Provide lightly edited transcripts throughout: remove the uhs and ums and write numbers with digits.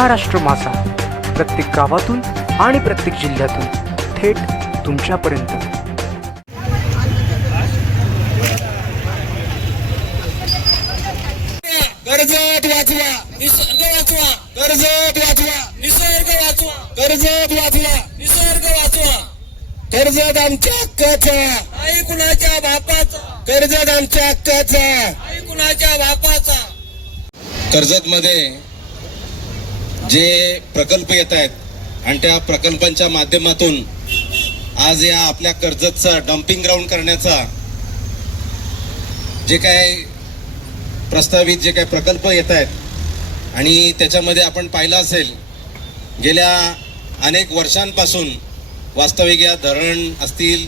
महाराष्ट्र मासा प्रत्येक गावातून आणि प्रत्येक जिल्ह्यातून थेट तुमच्यापर्यंत। कर्जत वाचवा, निसर्ग वाचवा, कर्जत वाचवा, निसर्ग वाचवा, कर्जत वाचवा, निसर्ग वाचवा। कर्जत आमच्या हक्काचा, आई कुणाच्या बापाचा, कर्जत आमच्या हक्काचा, आई कुणाच्या बापाचा। कर्जत मध्ये जे प्रकल्प येत आहेत आणि त्या प्रकल्पांच्या माध्यमातून आज या आपल्या कर्जतचा डम्पिंग ग्राउंड करण्याचा जे काय प्रस्तावित जे काही प्रकल्प येत आहेत आणि त्याच्यामध्ये आपण पाहिलं असेल गेल्या अनेक वर्षांपासून वास्तविक या धरण असतील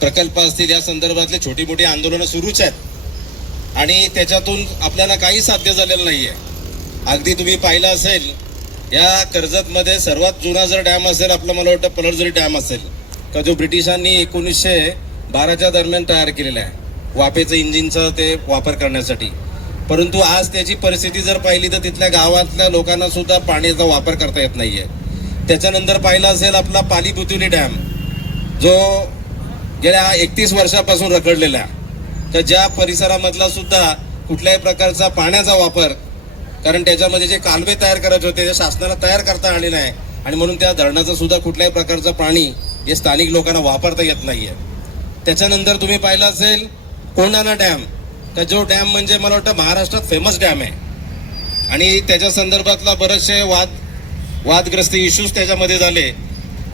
प्रकल्प असतील या संदर्भातले छोटी मोठी आंदोलनं सुरूच आहेत आणि त्याच्यातून आपल्याला काही साध्य झालेलं नाही आहे। अगदी तुम्ही पाहिलं असेल या कर्जतमध्ये सर्वात जुना जर डॅम असेल आपला मला वाटतं पलरजरी डॅम असेल का जो ब्रिटिशांनी 1912च्या दरम्यान तयार केलेला आहे वाफेचं इंजिनचा ते वापर करण्यासाठी। परंतु आज त्याची परिस्थिती जर पाहिली तर तिथल्या गावातल्या लोकांना सुद्धा पाण्याचा वापर करता येत नाहीये। त्याच्यानंतर पाहिलं असेल आपला पाली बुतुली डॅम जो गेल्या 31 वर्षापासून रखडलेला आहे तर ज्या परिसरामधला सुद्धा कुठल्याही प्रकारचा पाण्याचा वापर कारण त्याच्यामध्ये जे कालवे तयार करायचे होते ते शासनाला तयार करता आले नाही आणि म्हणून त्या धरणाचं सुद्धा कुठल्याही प्रकारचं पाणी हे स्थानिक लोकांना वापरता येत नाहीये। त्याच्यानंतर तुम्ही पाहिलं असेल कोंढाणा डॅम तर जो डॅम म्हणजे मला वाटतं महाराष्ट्रात फेमस डॅम आहे आणि त्याच्या संदर्भातला बरेचसे वादग्रस्त इश्यूज त्याच्यामध्ये झाले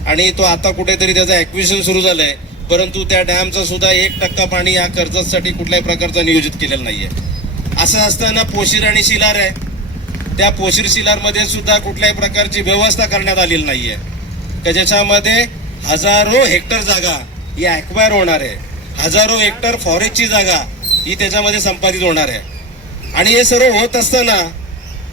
आणि तो आता कुठेतरी त्याचं ॲक्विजिशन सुरू झालंय परंतु त्या डॅमचं सुद्धा 1% पाणी या कर्जतसाठी कुठल्याही प्रकारचं नियोजित केलेलं नाहीये। असं असताना पोशीर आणि शिलार आहे त्या पोशीर शिलारमध्ये सुद्धा कुठल्याही प्रकारची व्यवस्था करण्यात आलेली नाहीये की ज्याच्यामध्ये हजारो हेक्टर जागा ही ॲक्वायर होणार आहे, हजारो हेक्टर फॉरेस्टची जागा ही त्याच्यामध्ये संपादित होणार आहे। आणि हे सर्व होत असताना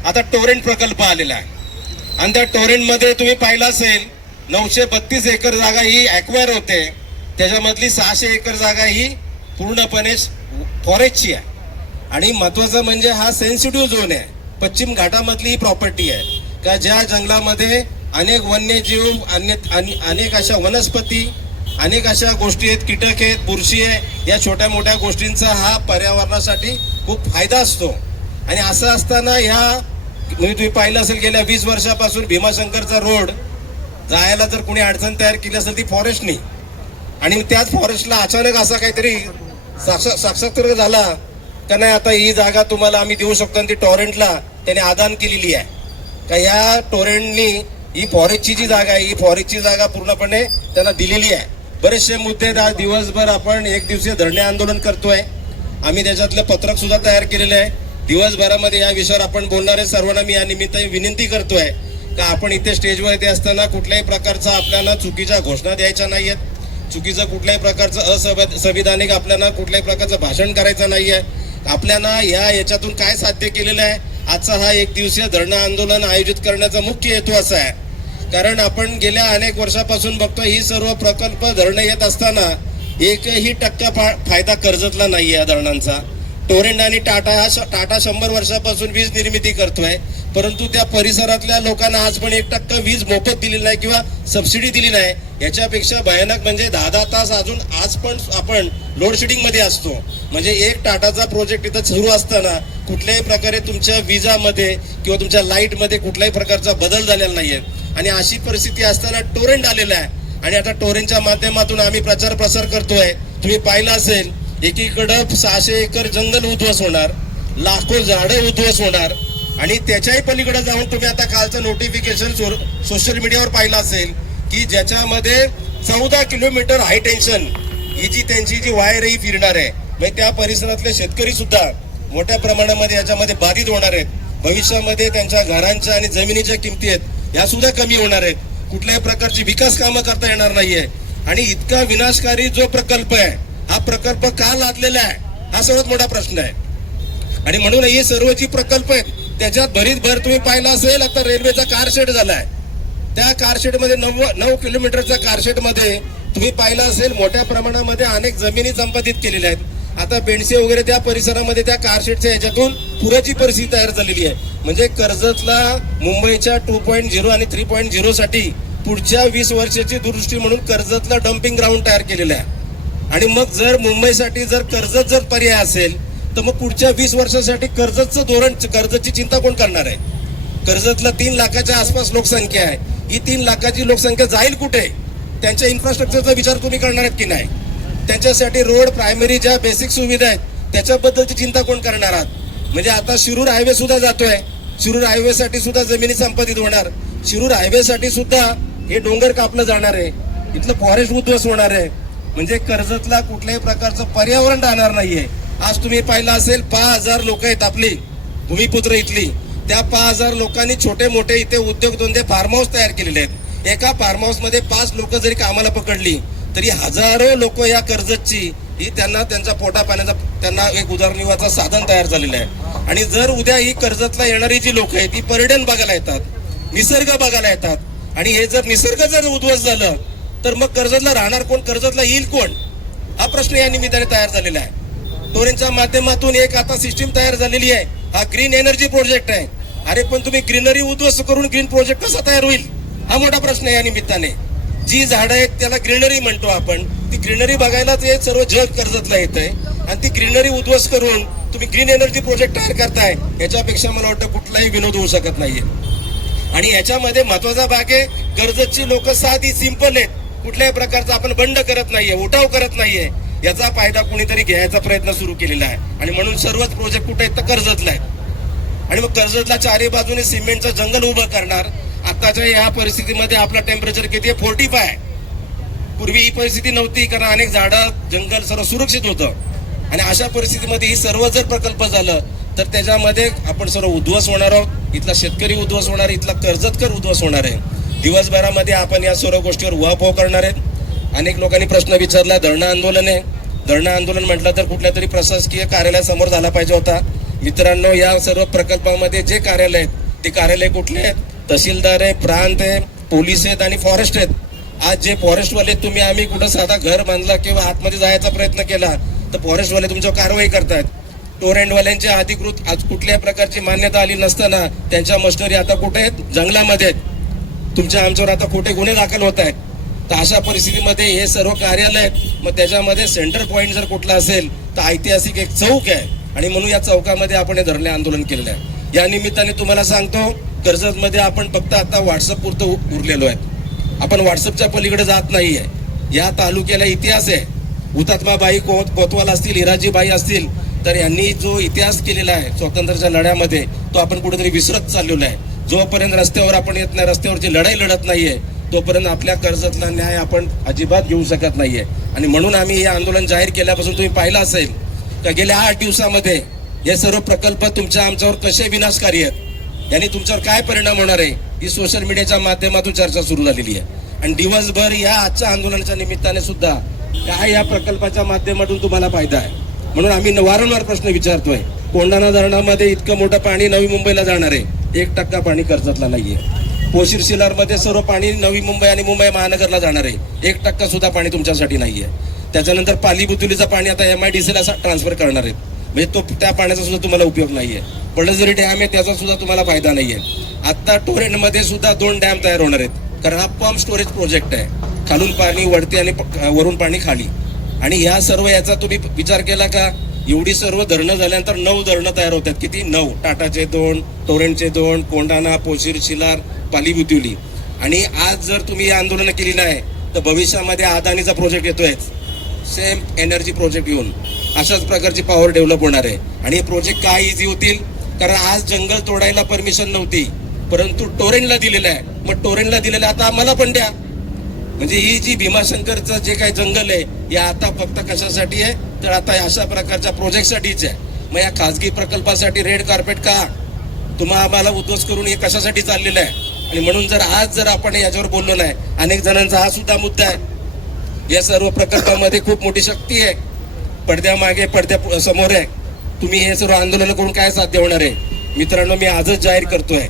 आता टोरेंट प्रकल्प आलेला आहे आणि त्या टोरेंटमध्ये तुम्ही पाहिलं असेल 932 एकर जागा ही ॲक्वायर होते त्याच्यामधली 600 एकर जागा ही पूर्णपणे फॉरेस्टची आहे आणि महत्वाचं म्हणजे हा सेन्सिटिव्ह झोन आहे पश्चिम घाटामधली ही प्रॉपर्टी आहे का ज्या जंगलामध्ये अनेक वन्यजीव अनेक अशा वनस्पती अनेक अशा गोष्टी आहेत कीटक आहेत बुरशी आहे या छोट्या मोठ्या गोष्टींचा हा पर्यावरणासाठी खूप फायदा असतो। आणि असं असताना ह्या म्हणजे तुम्ही पाहिलं असेल गेल्या 20 वर्षापासून भीमाशंकरचा रोड जायला जर कोणी अडचण तयार केली असेल ती फॉरेस्टनी आणि त्याच फॉरेस्टला अचानक असा काहीतरी साक्षात्कार झाला का नाही आता ही जागा तुम्हाला आम्ही देऊ शकतो आणि ती टॉरेंटला त्याने आदान केलेली आहे का या टॉरेंटनी ही फॉरेस्टची जी जागा आहे ही फॉरेस्टची जागा पूर्णपणे त्यांना दिलेली आहे। बरेचसे मुद्दे आज दिवसभर आपण एक दिवसीय धरणे आंदोलन करतोय आम्ही त्याच्यातलं पत्रक सुद्धा तयार केलेलं आहे दिवसभरामध्ये या विषयावर आपण बोलणार आहे। सर्वांना मी या निमित्ताने विनंती करतोय का आपण इथे स्टेजवर येते असताना कुठल्याही प्रकारचा आपल्याला चुकीच्या घोषणा द्यायच्या नाहीयेत चुकीचं कुठल्याही प्रकारचं असंविधानिक आपल्याला कुठल्याही प्रकारचं भाषण करायचं नाहीये। आपल्याला याच्यातून काय साध्य केलेलं आहे आजचा हा एक दिवसीय धरणं आंदोलन आयोजित करण्याचा मुख्य हेतू असा आहे कारण आपण गेल्या अनेक वर्षापासून बघतो ही सर्व प्रकल्प धरणं येत असताना 1% फायदा कर्जतला नाही या धरणांचा। टोरेंट आणि टाटा 100 वर्षापासून वीज निर्मिती करतोय परंतु त्या परिसरातल्या लोकांना आज पण 1% वीज मोफत दिलेली नाही किंवा सबसिडी दिली नाही। याच्यापेक्षा भयानक म्हणजे 10 तास अजून आज पण आपण लोड शेडिंग मध्ये असतो म्हणजे एक टाटाचा प्रोजेक्ट इथं सुरू असताना कुठल्याही प्रकारे तुमच्या विजामध्ये किंवा तुमच्या लाईट मध्ये कुठल्याही प्रकारचा बदल झालेला नाहीये आणि अशी परिस्थिती असताना टोरेंट आलेला आहे आणि आता टोरेंटच्या माध्यमातून आम्ही प्रचार प्रसार करतोय। तुम्ही पाहिलं असेल एकीकडं 600 एकर जंगल उद्ध्वस्त होणार लाखो झाडं उद्ध्वस्त होणार आणि त्याच्याही पलीकडे जाऊन तुम्ही आता कालचं नोटिफिकेशन सोशल मीडियावर पाहिलं असेल की ज्याच्यामध्ये 14 किलोमीटर हाय टेन्शन ही जी त्यांची जी वायर ही फिरणार आहे म्हणजे त्या परिसरातले शेतकरी सुद्धा मोठ्या प्रमाणामध्ये याच्यामध्ये बाधित होणार आहेत। भविष्यामध्ये त्यांच्या घरांच्या आणि जमिनीच्या किमती आहेत या सुद्धा कमी होणार आहेत कुठल्याही प्रकारची विकास कामं करता येणार नाहीये आणि इतका विनाशकारी जो प्रकल्प आहे हा प्रकल्प का लादलेला आहे हा सर्वात मोठा प्रश्न आहे। आणि म्हणून हे सर्व जी प्रकल्प आहेत त्याच्यात भरीत भर तुम्ही पाहिलं असेल आता रेल्वेचा कारशेड झालाय त्या कारशेड मध्ये 9 किलोमीटरच्या कारशेड मध्ये तुम्ही पाहिलं असेल मोठ्या प्रमाणामध्ये अनेक जमिनी संपादित केलेल्या आहेत आता बेंडसे वगैरे त्या परिसरामध्ये त्या कारशेडच्या ह्याच्यातून पुराची परिस्थिती तयार झालेली आहे. म्हणजे कर्जतला मुंबईच्या 2.0 आणि 3.0 साठी पुढच्या 20 वर्षाची दूरदृष्टी म्हणून कर्जतला डम्पिंग ग्राउंड तयार केलेलं आहे. आणि मग जर मुंबईसाठी जर कर्जत जर पर्याय असेल तर मग पुढच्या 20 वर्षासाठी कर्जतचं धोरण, कर्जतची चिंता कोण करणार आहे? कर्जतला 3 लाखाच्या आसपास लोकसंख्या आहे. ही 3 लाखाची लोकसंख्या जाईल कुठे? त्यांच्या इन्फ्रास्ट्रक्चरचा विचार तुम्ही करणार आहेत की नाही? त्यांच्यासाठी रोड, प्रायमरी ज्या बेसिक सुविधा आहेत त्याच्याबद्दलची चिंता कोण करणार आहात? म्हणजे आता शिरूर हायवे सुद्धा जातोय. शिरूर हायवे साठी सुद्धा जमिनी संपादित होणार. शिरूर हायवे साठी सुद्धा हे डोंगर कापलं जाणार आहे. इथलं फॉरेस्ट उद्ध्वस्त होणार आहे. म्हणजे कर्जतला कुठल्याही प्रकारचं पर्यावरण राहणार नाहीये. आज तुम्ही पाहिलं असेल 5,000 लोक आहेत आपली भूमिपुत्र इथली. त्या 5,000 लोकांनी छोटे मोठे इथे उद्योगधंदे फार्म हाऊस तयार केलेले आहेत. एका फार्म हाऊस मध्ये 5 लोक जरी कामाला पकडली तरी हजारो लोक या कर्जतची ही त्यांना त्यांच्या पोटा पाण्याचा त्यांना एक उदरनिर्वाहाचं साधन तयार झालेलं आहे. आणि जर उद्या ही कर्जतला येणारी जी लोक आहेत ती पर्यटन बघायला येतात, निसर्ग बघायला येतात. आणि हे जर निसर्ग जर उद्ध्वस्त झालं तर मग कर्जतला राहणार कोण? कर्जतला येईल कोण? हा प्रश्न या निमित्ताने तयार झालेला आहे. टोरेंटच्या माध्यमातून एक आता सिस्टीम तयार झालेली आहे. हा ग्रीन एनर्जी प्रोजेक्ट आहे. अरे पण तुम्ही ग्रीनरी उद्ध्वस्त करून ग्रीन प्रोजेक्ट कसा तयार होईल? हा मोठा प्रश्न आहे या निमित्ताने. जी झाडं आहेत त्याला ग्रीनरी म्हणतो आपण. ती ग्रीनरी बघायलाच हे सर्व जग कर्जतला येत आहे. आणि ती ग्रीनरी उद्ध्वस्त करून तुम्ही ग्रीन एनर्जी प्रोजेक्ट तयार करताय. याच्यापेक्षा मला वाटतं कुठलाही विनोद होऊ शकत नाहीये. आणि याच्यामध्ये महत्वाचा भाग आहे, कर्जतची लोक साधी सिंपल आहेत. कुठल्याही प्रकारचा आपण बंड करत नाहीये, उठाव करत नाहीये. याचा फायदा कुणीतरी घ्यायचा प्रयत्न सुरू केलेला आहे. आणि म्हणून सर्वच प्रोजेक्ट कुठे आहेत तर कर्जतला आहेत. आणि मग कर्जतला चारी बाजूने सिमेंटचं जंगल उभं करणार. आताच्या या परिस्थितीमध्ये आपला टेम्परेचर किती आहे? 45. पूर्वी ही परिस्थिती नव्हती, कारण अनेक झाडं, जंगल सर्व सुरक्षित होतं. आणि अशा परिस्थितीमध्ये ही सर्व जर प्रकल्प झालं तर त्याच्यामध्ये आपण सर्व उद्ध्वस्त होणार आहोत. इथला शेतकरी उद्ध्वस्त होणार, इथला कर्जतकर उद्ध्वस्त होणार आहे. दिवसभरामध्ये आपण या सर्व गोष्टीवर उहापोह करणार आहेत. अनेक लोकांनी प्रश्न विचारला, धरणं आंदोलन आहे. धरणं आंदोलन म्हटलं तर कुठल्या तरी प्रशासकीय कार्यालयासमोर झाला पाहिजे होता. मित्रांनो, या सर्व प्रकल्पामध्ये जे कार्यालय आहेत ते कार्यालय कुठले आहेत? तहसीलदार आहे, प्रांत आहे, पोलीस आहेत आणि फॉरेस्ट आहेत. आज जे फॉरेस्टवाले तुम्ही आम्ही कुठं साधा घर बांधला किंवा आतमध्ये जायचा प्रयत्न केला तर फॉरेस्टवाले तुमच्यावर कारवाई करतायत. टोरेंटवाल्यांच्या अधिकृत आज कुठल्याही प्रकारची मान्यता आली नसताना त्यांच्या मशिनरी आता कुठे आहेत? जंगलामध्ये आहेत. तुमच्या आमच्यावर आता खोटे गुन्हे दाखल होत आहेत. तर अशा परिस्थितीमध्ये हे सर्व कार्यालय आहेत. मग त्याच्यामध्ये सेंटर पॉईंट जर कुठला असेल तर ऐतिहासिक एक चौक आहे. आणि म्हणून या चौकामध्ये आपण हे धरणे आंदोलन केलेलं आहे. या निमित्ताने तुम्हाला सांगतो, कर्जतमध्ये आपण फक्त आता व्हॉट्सअप पुरतं उरलेलो आहे. आपण व्हॉट्सअपच्या पलीकडे जात नाहीये. या तालुक्याला इतिहास आहे. हुतात्माबाई कोतवाल असतील, हिराजीबाई असतील, तर यांनी जो इतिहास केलेला आहे स्वातंत्र्याच्या लढ्यामध्ये तो आपण कुठेतरी विसरत चाललेलो आहे. जोपर्यंत रस्त्यावर आपण येत नाही, रस्त्यावरची लढाई लढत नाहीये, तोपर्यंत आपल्या कर्जतला न्याय आपण अजिबात घेऊ शकत नाहीये. आणि म्हणून आम्ही हे आंदोलन जाहीर केल्यापासून तुम्ही पाहिलं असेल का गेल्या 8 दिवसामध्ये हे सर्व प्रकल्प तुमच्या आमच्यावर कसे विनाशकारी आहेत, यांनी तुमच्यावर काय परिणाम होणार आहे, ही सोशल मीडियाच्या माध्यमातून चर्चा सुरू झालेली आहे. आणि दिवसभर या आजच्या आंदोलनाच्या निमित्ताने सुद्धा काय या प्रकल्पाच्या माध्यमातून तुम्हाला फायदा आहे. म्हणून आम्ही वारंवार प्रश्न विचारतोय. कोंढाणा धरणामध्ये इतकं मोठं पाणी नवी मुंबईला जाणार आहे, 1% पाणी कर्जतला नाहीये. पोशीर शिलारमध्ये सर्व पाणी नवी मुंबई आणि मुंबई महानगरला जाणार आहे, 1% सुद्धा पाणी तुमच्यासाठी नाहीये. त्याच्यानंतर पाली बुतुलीचं पाणी आता MIDCला ट्रान्सफर करणार आहेत. म्हणजे तो त्या पाण्याचा सुद्धा तुम्हाला उपयोग नाहीये. पडझरी डॅम आहे त्याचा सुद्धा तुम्हाला फायदा नाहीये. आता टोरेंटमध्ये सुद्धा 2 डॅम तयार होणार आहेत, कारण हा पंप स्टोरेज प्रोजेक्ट आहे. खालून पाणी वरती आणि वरून पाणी खाली. आणि ह्या सर्व याचा तुम्ही विचार केला का? एवढी सर्व धरणं झाल्यानंतर 9 धरणं तयार होतात. किती? 9. टाटाचे 2, टोरेंटचे 2, कोंढाणा, पोशीर, शिलार, पाली बुतुली. आणि आज जर तुम्ही ही आंदोलनं केली नाही तर भविष्यामध्ये अदानीचा प्रोजेक्ट येतोय, सेम एनर्जी प्रोजेक्ट येऊन अशाच प्रकारची पॉवर डेव्हलप होणार आहे. आणि हे प्रोजेक्ट काय इझी होतील? कारण आज जंगल तोडायला परमिशन नव्हती, परंतु टोरेंटला दिलेलं आहे. मग टोरेंटला दिलेलं आता आम्हाला पण द्या. म्हणजे ही जी भीमाशंकरचं जे काही जंगल आहे हे आता फक्त कशासाठी आहे तर आता अशा प्रकारच्या प्रोजेक्टसाठीच आहे. मग या खासगी प्रकल्पासाठी रेड कार्पेट का? तुम्हाला आम्हाला उद्ध्वस्त करून हे कशासाठी चाललेलं आहे? आणि म्हणून जर आज जर आपण याच्यावर बोललो नाही, अनेक जणांचा हा सुद्धा मुद्दा आहे. या सर्व प्रकल्पामध्ये खूप मोठी शक्ती आहे, पडद्यामागे पडद्या समोर आहे. तुम्ही हे सर्व आंदोलन करून काय साध्य होणार आहे? मित्रांनो, मी आजच जाहीर करतोय,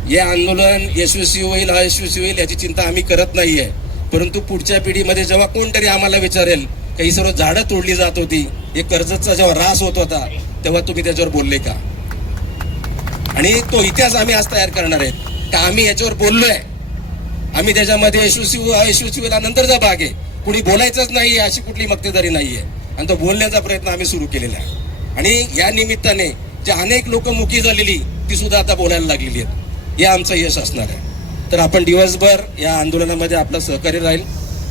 हे आंदोलन यशस्वी होईल, अयशस्वी होईल याची चिंता आम्ही करत नाहीये. परंतु पुढच्या पिढीमध्ये जेव्हा कोणतरी आम्हाला विचारेल काही सर्व झाडं तोडली जात होती, हे कर्जतचा जेव्हा ऱ्हास होत होता तेव्हा तुम्ही त्याच्यावर बोलले का? आणि तो इतिहास आम्ही आज तयार करणार आहेत का आम्ही याच्यावर बोललोय, आम्ही त्याच्यामध्ये यशस्वी नंतरचा भाग आहे, कुणी बोलायचंच नाही अशी कुठली मक्तेदारी नाहीये आणि तो बोलण्याचा प्रयत्न आम्ही सुरू केलेला आहे. आणि या निमित्ताने जे अनेक लोक मुकी झालेली ती सुद्धा आता बोलायला लागलेली आहेत, हे आमचं यश असणार आहे. तर आपण दिवसभर या आंदोलनामध्ये आपलं सहकार्य राहील.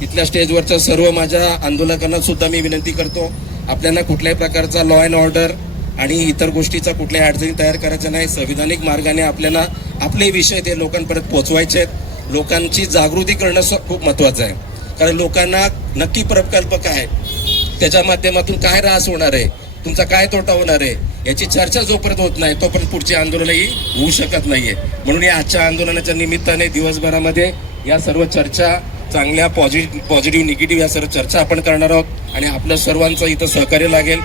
इथल्या स्टेजवरच्या सर्व माझ्या आंदोलकांना सुद्धा मी विनंती करतो, आपल्याला कुठल्याही प्रकारचा लॉ अँड ऑर्डर आणि इतर गोष्टीचा कुठल्याही अडचणी तयार करायच्या नाही. संविधानिक मार्गाने आपल्याला आपले विषय ते लोकांपर्यंत पोहोचवायचे आहेत. लोकांची जागृती करणं खूप महत्वाचं आहे, कारण लोकांना नक्की प्रकल्प काय, त्याच्या माध्यमातून काय ऱ्हास होणार आहे, तुमचा काय तोटा होणार आहे, याची चर्चा जोपर्यंत होत नाही तोपर्यंत पुढची आंदोलनही होऊ शकत नाहीये. म्हणून या आजच्या आंदोलनाच्या निमित्ताने दिवसभरामध्ये या सर्व चर्चा चांगल्या पॉझिटिव्ह निगेटिव्ह या सर्व चर्चा आपण करणार आहोत आणि आपलं सर्वांचं इथं सहकार्य लागेल,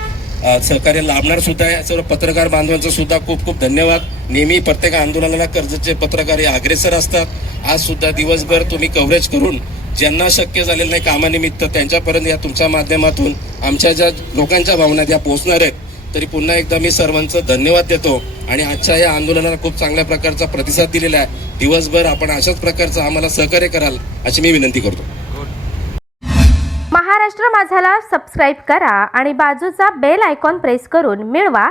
सहकार्य लाभणार सुद्धा आहे. सर्व पत्रकार बांधवांचं सुद्धा खूप खूप धन्यवाद. नेहमी प्रत्येक आंदोलनाला कर्जतचे पत्रकार हे अग्रेसर असतात. आज सुद्धा दिवसभर तुम्ही कव्हरेज करून ज्यांना शक्य झालेलं नाही कामानिमित्त त्यांच्यापर्यंत या तुमच्या माध्यमातून आमच्या ज्या लोकांच्या भावना त्या पोहोचणार आहेत. तरी पुन्हा एकदा मी सर्वांचं धन्यवाद देतो आणि आजच्या या आंदोलनाला खूप चांगल्या प्रकारचा प्रतिसाद दिलेला आहे. दिवसभर आपण अशाच प्रकारचं आम्हाला सहकार्य कराल अशी मी विनंती करतो. महाराष्ट्र माझाला सबस्क्राईब करा आणि बाजूचा बेल आयकॉन प्रेस करून मिळवा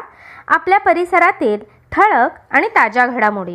आपल्या परिसरातील ठळक आणि ताज्या घडामोडी.